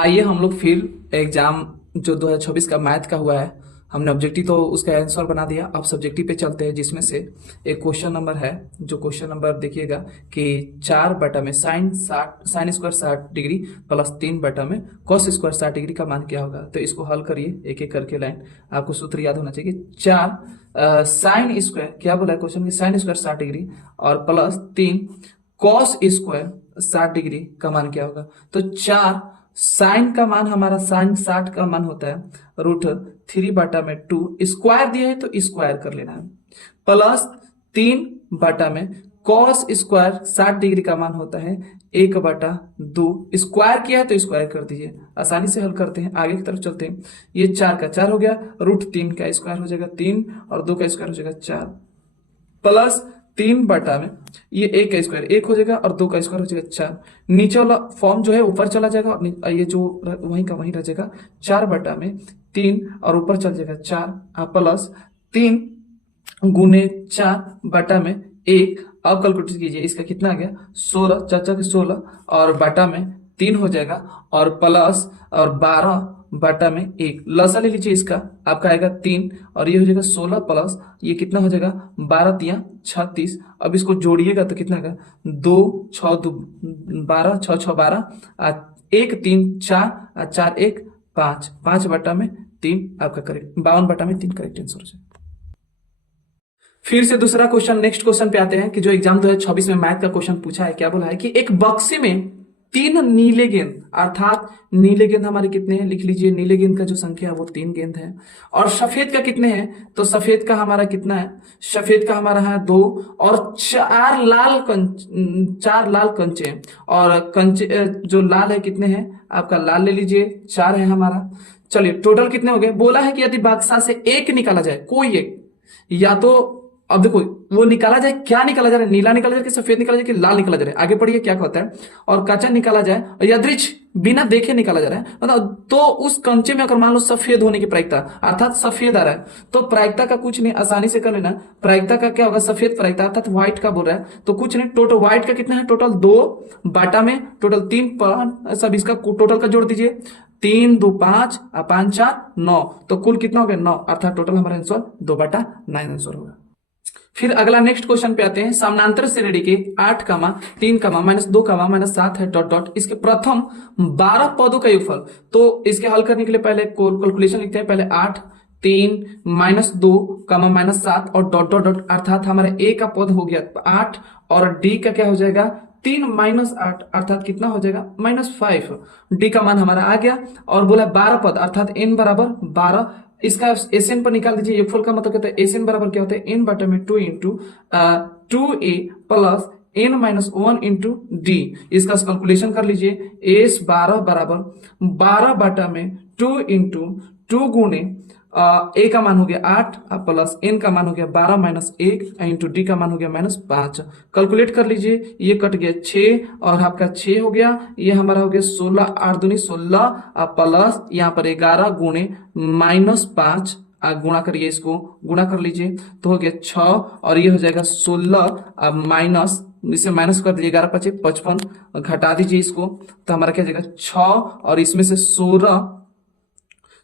आइए हम लोग फिर एग्जाम जो 2026 का मैथ का हुआ है, हमने ऑब्जेक्टिव तो उसका आंसर बना दिया। अब सब्जेक्टिव पे चलते हैं, जिसमें से एक क्वेश्चन नंबर है। जो क्वेश्चन नंबर देखिएगा कि 4 बटा में साइन स्क्वायर 60 डिग्री प्लस 3 बटा में कॉस स्क्वायर 60 डिग्री का मान क्या होगा। तो इसको हल करिए एक एक करके लाइन। आपको सूत्र याद होना चाहिए कि 4 साइन स्क्वायर क्या बोला है क्वेश्चन में, साइन स्क्वायर 60 डिग्री और प्लस 3 कॉस स्क्वायर 60 डिग्री का मान क्या होगा। तो 4 साइन का मान हमारा साइन 60 का मान होता है √3/2, स्क्वायर दिया है तो स्क्वायर कर लेना है, प्लस 3/में कॉस स्क्वायर 60 डिग्री का मान होता है 1/2, स्क्वायर किया है तो स्क्वायर कर दीजिए। आसानी से हल करते हैं, आगे की तरफ चलते हैं। ये 4 का 4 हो गया, √3 का स्क्वायर हो जाएगा 3 और 2 का स्क्वायर हो जाएगा 4, प्लस 3/में ये 1 का स्क्वायर 1 हो जाएगा और 2 का स्क्वायर हो जाएगा 4। नीचे वाला फॉर्म जो है ऊपर चला जाएगा और ये जो वहीं का वहीं रह जाएगा। 4/में 3 और ऊपर चल जाएगा 4 प्लस 3 गुने 4/में 1। अब कैलकुलेट कीजिए, इसका कितना आ गया 16, 4 और बटा में 3 हो जाएगा और प्लस और 12/1। लसा ले लीजिए, इसका आपका आएगा 3 और ये हो जाएगा 16 प्लस ये कितना हो जाएगा 12×3 = 36। अब इसको जोड़िएगा तो कितना आएगा 2 6 2 12 6 6 12 1 3 4 4 1 5 5/3 आपका करेक्ट 52/3 करेक्ट आंसर हो जाएगा। फिर से दूसरा क्वेश्चन, नेक्स्ट क्वेश्चन पे आते हैं कि जो एग्जाम 2026 में मैथ का क्वेश्चन पूछा है। क्या बोला है कि एक बक्से में 3 नीले गेंद, अर्थात नीले गेंद हमारे कितने हैं लिख लीजिए। नीले गेंद का जो संख्या है वो 3 गेंद है और सफेद का कितने हैं, तो सफेद का हमारा कितना है, सफेद का हमारा है 2 और 4 लाल कंचे हैं। और कंचे जो लाल है कितने हैं, आपका लाल ले लीजिए 4 है हमारा। चलिए टोटल कितने हो गए। बोला है कि यदि बक्सा से एक निकाला जाए, कोई एक, या तो अब देखो वो निकाला जाए, क्या निकाला जा रहा है, नीला निकाला जाए कि सफेद निकाला जाए कि लाल निकाला जा रहा है। आगे पढ़िए क्या कहता है। और कच्चा निकाला जाए और यादृच बिना देखे निकाला जा रहा है, मतलब तो उस कंचे में अगर मान लो सफेद होने की प्रायिकता, अर्थात सफेद आ रहा है, तो प्रायिकता का कुछ नहीं, आसानी से कर लेना। प्रायिकता का क्या होगा, सफेद प्रायिकता अर्थात व्हाइट का बोल रहा है, तो कुछ नहीं, टोटल व्हाइट का कितना है, टोटल 2 में टोटल 3 सब इसका टोटल का जोड़ दीजिए। 3 2 5 5 4 9, तो कुल कितना हो गया 9, अर्थात टोटल हमारा आंसर 2/9 आंसर होगा। फिर अगला नेक्स्ट क्वेश्चन पे आते हैं। समानांतर श्रेणी के 8, 3, -2, -7 है डॉट डॉट इसके प्रथम 12 पदों का योगफल। तो इसके हल करने के लिए पहले कैलकुलेशन लिखते हैं। पहले 8 3 -2, -7 और डॉट डॉट डॉट, अर्थात हमारा ए का पद हो गया 8 और डी का क्या हो जाएगा 3 -8, अर्थात कितना हो जाएगा -5। डी का मान हमारा आ गया और बोला 12 पद अर्थात n बराबर 12। इसका एसएन पर निकाल दीजिए। योगफल का मतलब कहता है एसएन बराबर क्या होता है, n बटा में 2 × 2a प्लस n-1 × d। इसका कैलकुलेशन कर लीजिए। एस 12 बराबर 12 में 2 × 2 गुने ए का मान हो गया 8 प्लस एन का मान हो गया 12 -1 इंटू डी का मान हो गया -5। कैलकुलेट कर लीजिए, ये कट गया 6 और आपका 6 हो गया, ये हमारा हो गया 16 8 दूनी 16 प्लस यहाँ पर 11 गुणे -5 गुणा करिए, इसको गुणा कर लीजिए तो हो गया 6 और ये हो जाएगा 16 माइनस, इसे माइनस कर दीजिए 11 × 5 = 55, घटा दीजिए इसको तो हमारा क्या जाएगा 6 और इसमें से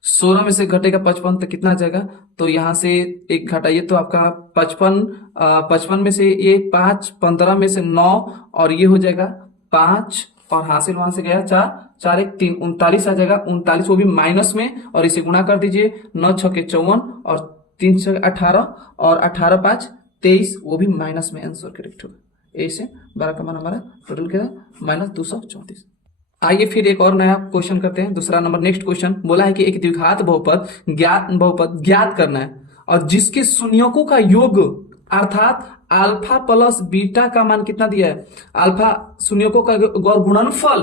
16 में से घटेगा 55 तो कितना आ जाएगा, तो यहां से एक घटाइए तो आपका 55 में से ये 5, 15 में से 9 और ये हो जाएगा 5 और हासिल वहां से गया 4 4 1 3 39 आ जाएगा। 39 वो भी माइनस में और इसे गुणा कर दीजिए। 9 6 के 54 और 3 6 18 और 18 5 23, वो भी माइनस में आंसर करेक्ट होगा। ए से 12 का मान हमारा टोटल क्या -234। आइए फिर एक और नया क्वेश्चन करते हैं। दूसरा नंबर नेक्स्ट क्वेश्चन बोला है कि एक द्विघात बहुपद ज्ञात करना है और जिसके शून्यकों का योग अर्थात अल्फा प्लस बीटा का मान कितना दिया है, अल्फा शून्यकों का गुणनफल,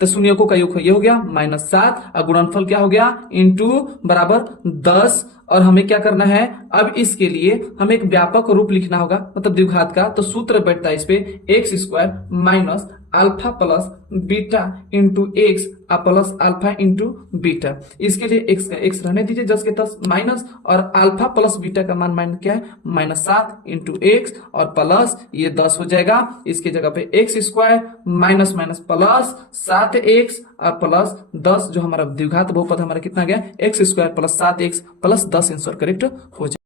तो शून्यकों का योग ये हो गया -7 और गुणनफल क्या हो गया इंटू बराबर 10। और हमें क्या करना है, अब इसके लिए हमें एक व्यापक रूप लिखना होगा, मतलब द्विघात का। तो सूत्र बैठता है इस पे x² alpha plus beta into x plus alpha into beta. इसके लिए एक्स का एक्स रहने दीजिए 10 के 10 माइनस, और अल्फा प्लस बीटा का मान माइनस क्या है -7 इंटू एक्स और प्लस ये 10 हो जाएगा। इसकी जगह पे x square minus minus plus 7x और प्लस 10, जो हमारा द्विघात बहुपद हमारा कितना गया x square plus 7x plus 10 answer correct हो जाएगा।